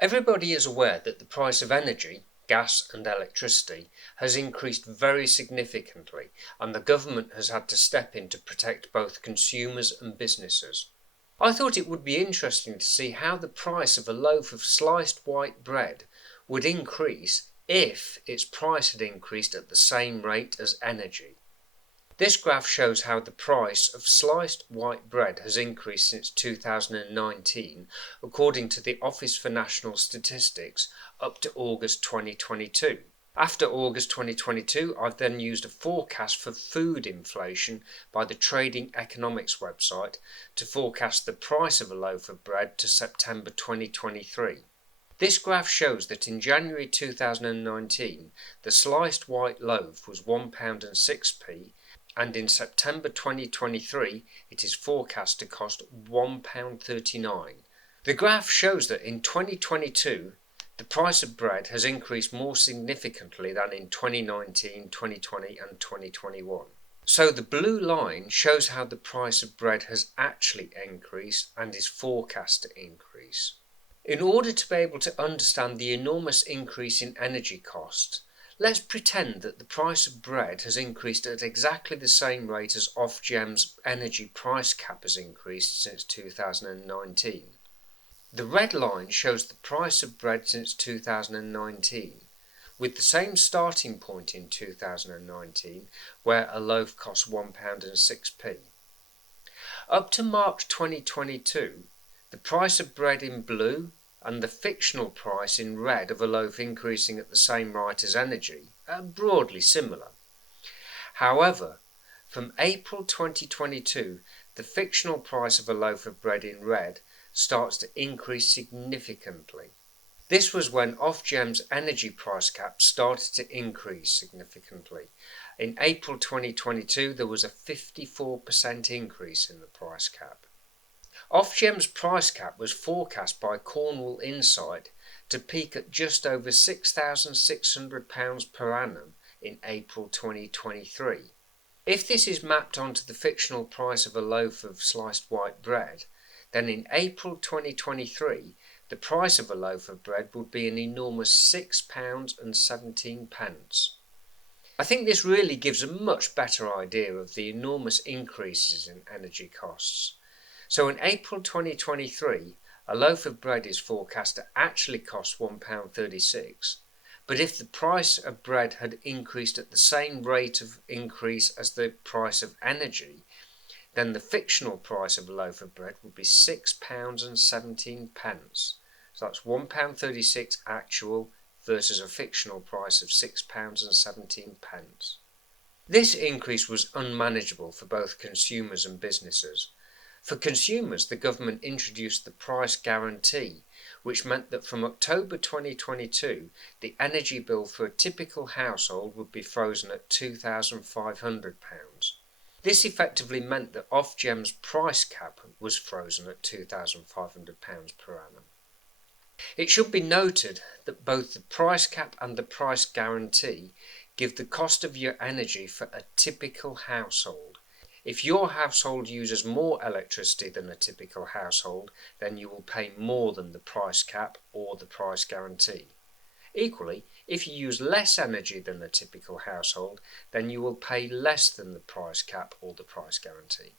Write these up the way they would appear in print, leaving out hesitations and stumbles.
Everybody is aware that the price of energy, gas and electricity, has increased very significantly, and the government has had to step in to protect both consumers and businesses. I thought it would be interesting to see how the price of a loaf of sliced white bread would increase if its price had increased at the same rate as energy. This graph shows how the price of sliced white bread has increased since 2019, according to the Office for National Statistics, up to August 2022. After August 2022, I've then used a forecast for food inflation by the Trading Economics website to forecast the price of a loaf of bread to September 2023. This graph shows that in January 2019, the sliced white loaf was £1.06, and in September 2023 it is forecast to cost £1.39. The graph shows that in 2022 the price of bread has increased more significantly than in 2019, 2020 and 2021. So the blue line shows how the price of bread has actually increased and is forecast to increase. In order to be able to understand the enormous increase in energy costs, let's pretend that the price of bread has increased at exactly the same rate as Ofgem's energy price cap has increased since 2019. The red line shows the price of bread since 2019, with the same starting point in 2019, where a loaf cost £1.06. Up to March 2022, the price of bread in blue and the fictional price in red of a loaf increasing at the same rate as energy are broadly similar. However, from April 2022, the fictional price of a loaf of bread in red starts to increase significantly. This was when Ofgem's energy price cap started to increase significantly. In April 2022, there was a 54% increase in the price cap. Ofgem's price cap was forecast by Cornwall Insight to peak at just over £6,600 per annum in April 2023. If this is mapped onto the fictional price of a loaf of sliced white bread, then in April 2023 the price of a loaf of bread would be an enormous £6.17. I think this really gives a much better idea of the enormous increases in energy costs. So in April 2023, a loaf of bread is forecast to actually cost £1.36, but if the price of bread had increased at the same rate of increase as the price of energy, then the fictional price of a loaf of bread would be £6.17. So that's £1.36 actual versus a fictional price of £6.17. This increase was unmanageable for both consumers and businesses. For consumers, the government introduced the price guarantee, which meant that from October 2022, the energy bill for a typical household would be frozen at £2,500. This effectively meant that Ofgem's price cap was frozen at £2,500 per annum. It should be noted that both the price cap and the price guarantee give the cost of your energy for a typical household. If your household uses more electricity than a typical household, then you will pay more than the price cap or the price guarantee. Equally, if you use less energy than a typical household, then you will pay less than the price cap or the price guarantee.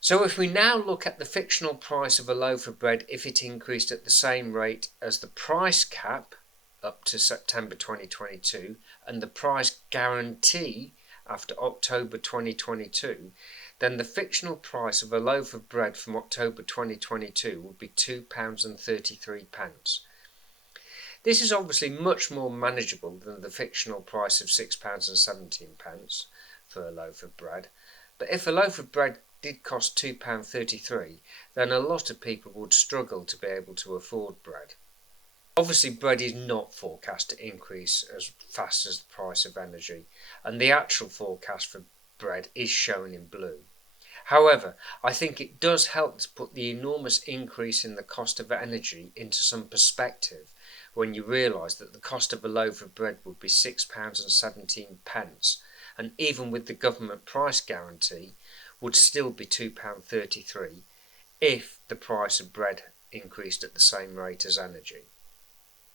So if we now look at the fictional price of a loaf of bread if it increased at the same rate as the price cap up to September 2022 and the price guarantee after October 2022, then the fictional price of a loaf of bread from October 2022 would be £2.33. This is obviously much more manageable than the fictional price of £6.17 for a loaf of bread, but if a loaf of bread did cost £2.33, then a lot of people would struggle to be able to afford bread. Obviously, bread is not forecast to increase as fast as the price of energy, and the actual forecast for bread is shown in blue. However, I think it does help to put the enormous increase in the cost of energy into some perspective when you realise that the cost of a loaf of bread would be £6.17, and even with the government price guarantee would still be £2.33 if the price of bread increased at the same rate as energy.